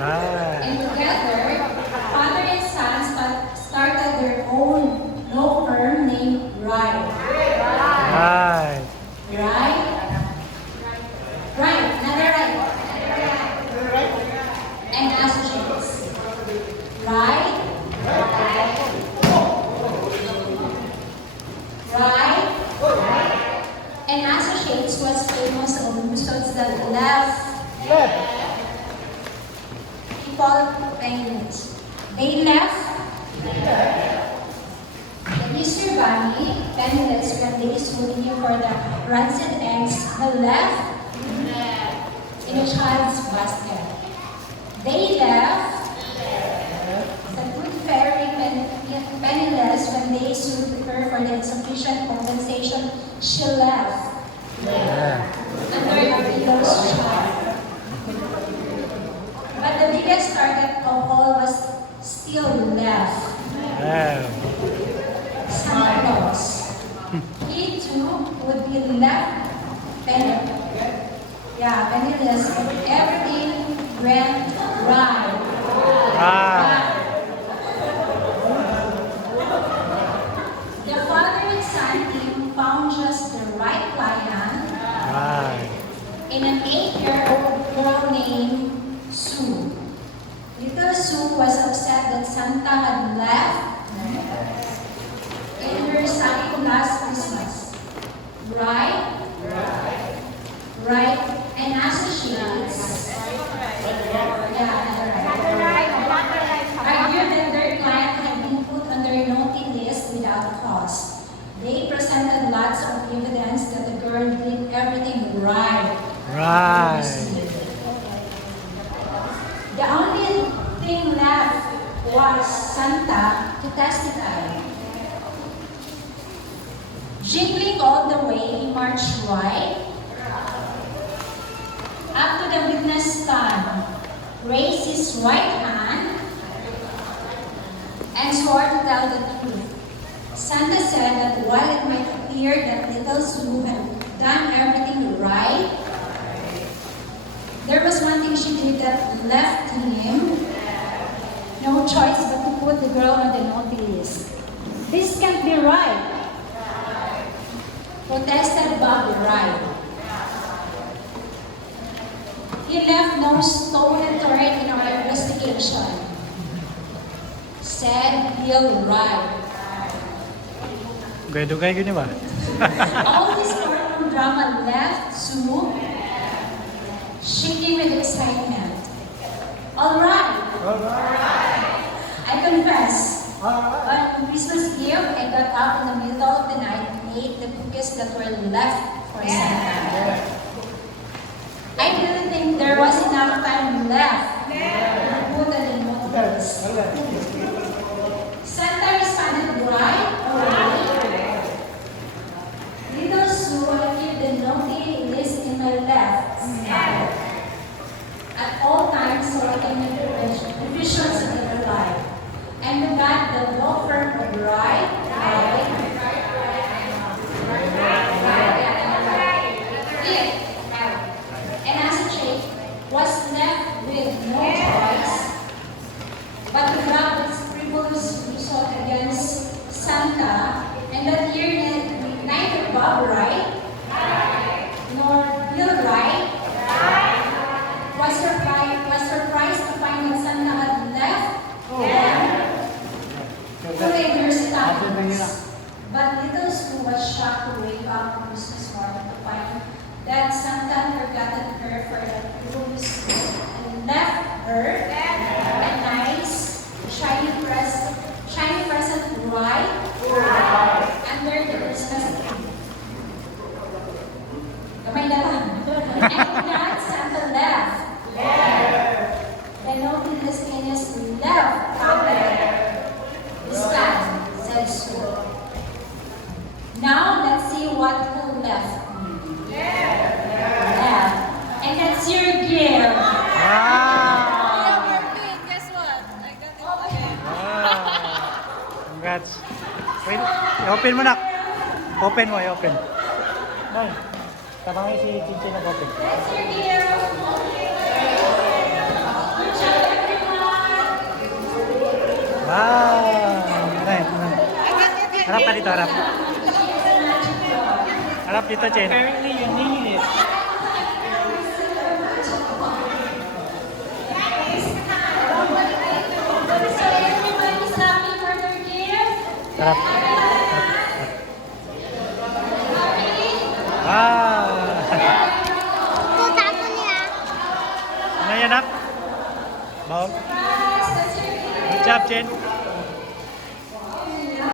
And together, father and son started their own law firm named Wright. Right. Right? Right, another right. And associates. Right? Right? And associates was famous because the left people famous. They left the Easter Bunny penniless when they stood in for the rancid eggs the left in a child's basket. They left the good fairy penniless when they stood her for the insufficient compensation. She left under a widow's child. But the biggest target of all was still left. Santa Claus. He too would be left penniless if everything went right. The father and son team found just the right client in an 8-year-old girl named Sue. Little Sue was upset that Santa had left in her stocking last Christmas. Right? And associates. Argued that their client had been put on their naughty list without cause. They presented lots of evidence that the girl did everything right. The only thing left was Santa to testify. Jingling all the way, he marched right up to the witness stand, raised his right hand, and swore to tell the truth. Santa said that while it might appear that little Sue had done everything right, there was one thing she did that left him no choice but to put the girl on the naughty list. This can't be right, protested Bobby Wright. He left no stone unturned in our investigation, said Bill Wright. Dugay-dugay gini ba? All this courtroom drama left Sue shaking with excitement. All right. I confess. On Christmas Eve, I got up in the middle of the night and ate the cookies that were left for Santa. I didn't think there was enough time left to put on the notice. Santa responded right away. Little Sue, I keep the naughty list in my left at all times so I can make revisions in her life. And with that, the law firm would write, and associate was left with no choice but to grab its frivolous reason against Santa, and that year neither Bob Wright nor Bill Wright was surprised to find that Santa had left them in their stockings. But little Sue was shocked to wake up on Christmas morning to find that Santa had forgotten her for that cruise and left her a nice, shiny present right under the Christmas tree. Kamay na lang. And that Santa left. The naughty Listinus left this time, said Sue. Now let's see what who left. And that's your gift. Guess what? I got it again. Congrats. Wait, i-open mo na. Open mo, i-open. Ay, tabangin si Chinchin na open. That's your gift. Good job. Harap ka dito, harap. Harap dito, Chen. Apparently, you need it. So everybody's happy for their gift? Harap. Happy? Ah! Tapon niya. Ano yan, anak? Bawal. Guys, that's your gift. Good job, Chen.